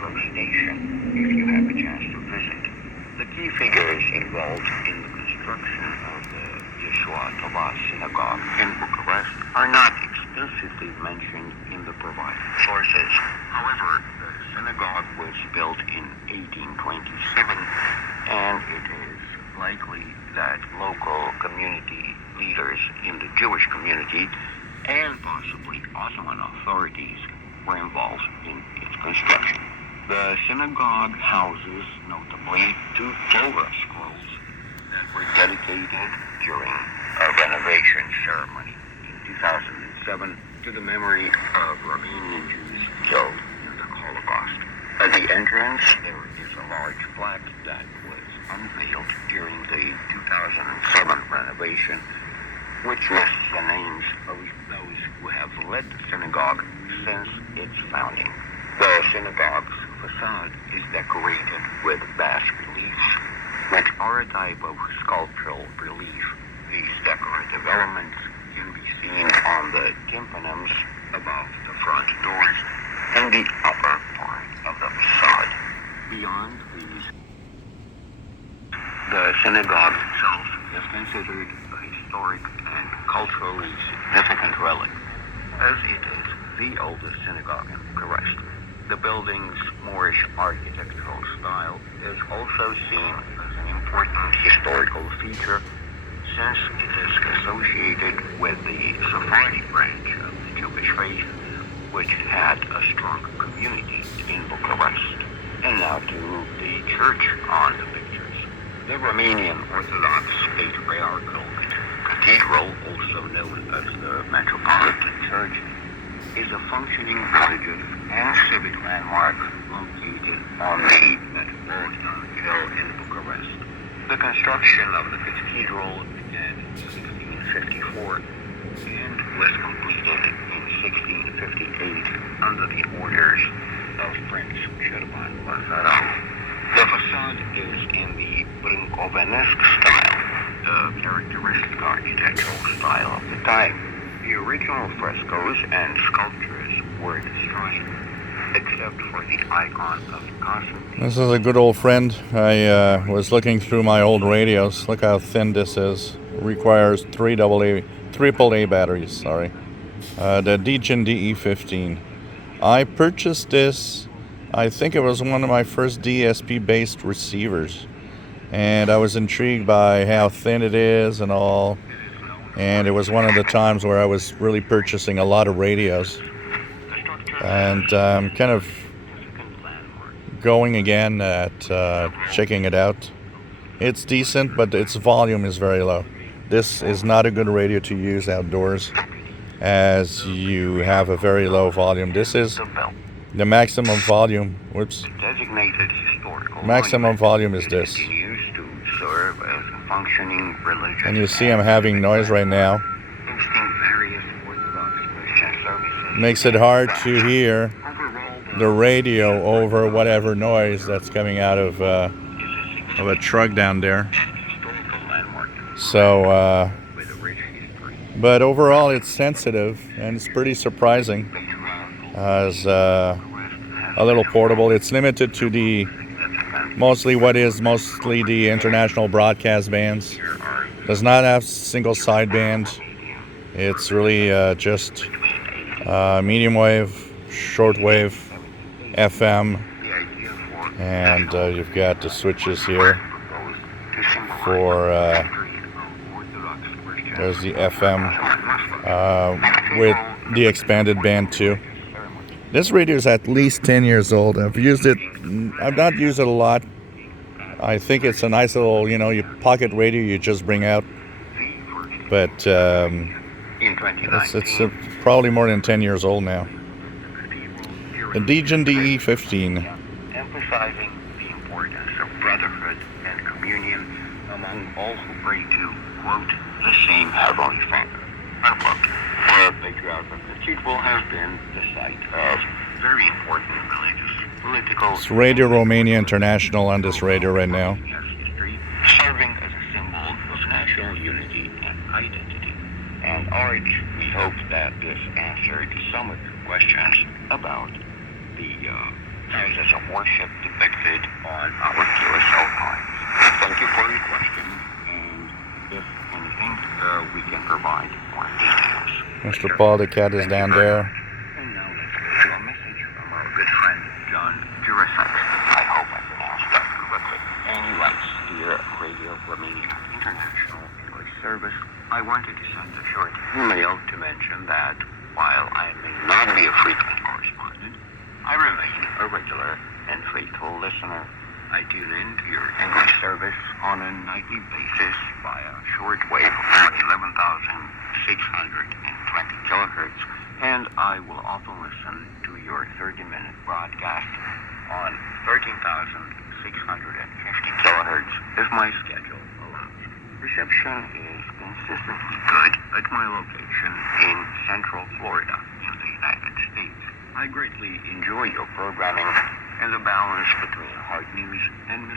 metro station if you have a chance to visit. The key figures involved in the construction of the Yeshua Tova synagogue in Bucharest are not explicitly mentioned in the provided sources. However, the synagogue was built in 1827, and it is likely that local community leaders in the Jewish community and possibly Ottoman authorities were involved in its construction. The synagogue houses, notably, 2 Torah scrolls that were dedicated during a renovation ceremony in 2007 to the memory of Romanian Jews killed in the Holocaust. At the entrance, there is a large plaque that was unveiled during the 2007 renovation, which lists the names of those who have led the synagogue since its founding. The synagogue's facade is decorated with bas-reliefs, which are a type of sculptural relief. These decorative elements can be seen on the tympanums above the front doors and the upper part of the facade. Beyond these, the synagogue itself is considered a historic and culturally significant relic, as it is the oldest synagogue in Bucharest. The building's Moorish architectural style is also seen as an important historical feature, since it is associated with the Sephardi branch of the Jewish faith, which had a strong community in Bucharest. And now to the church on the pictures. The Romanian Orthodox Patriarchal Cathedral, also known as the Metropolitan Church, is a functioning religious and civic landmark located on the Metropolitan Hill in Bucharest. The construction of the cathedral began in 1654 and was completed in 1658 under the orders of Prince Shortwave. The facade is in the Brâncovenesque style, the characteristic architectural style of the time. The original frescoes and sculptures were destroyed, except for the icon of Constantine. This is a good old friend. I was looking through my old radios. Look how thin this is. Requires AAA batteries. Sorry, the Degen DE15. I purchased this. I think it was one of my first DSP-based receivers, and I was intrigued by how thin it is and all. And it was one of the times where I was really purchasing a lot of radios, and kind of going again at checking it out. It's decent, but its volume is very low. This is not a good radio to use outdoors, as you have a very low volume. This is the maximum volume. Whoops. Maximum volume is this. And you see I'm having noise right now. Makes it hard to hear the radio over whatever noise that's coming out of a truck down there. So, but overall it's sensitive, and it's pretty surprising as a little portable. It's limited to the mostly the international broadcast bands. Does not have single sideband. It's really just medium wave, shortwave, FM, and you've got the switches here for there's the FM with the expanded band too. This radio is at least 10 years old. I've used it. I've not used it a lot. I think it's a nice little, your pocket radio you just bring out. But it's probably more than 10 years old now. The Degen DE15. Emphasizing the importance of brotherhood and communion among all who pray to, quote, the same Heavenly Father, unquote. The Patriarchal Cathedral has been the site of very important religious, political... It's Radio Romania International on this radio right now. ...history, serving as a symbol of national unity and identity. And Arch, we hope that this answered some of your questions about the exercises of worship depicted on our QSL cards. Thank you for your question, and if anything, we can provide more details. Mr. Paul the cat is down there. And now let's go to a message from our good friend, John Jurasek. I hope I pronounced that correctly. And he writes, Dear Radio Romania International English Service, I wanted to send a short email to mention that while I may not be a frequent correspondent, I remain a regular and faithful listener. I tune in to your English service on a nightly basis via shortwave on 11,620 kHz, and I will often listen to your 30-minute broadcast on 13,650 kHz if my schedule allows. Reception is consistently good at my location in Central Florida in the United States. I greatly enjoy your programming and the balance between hard news and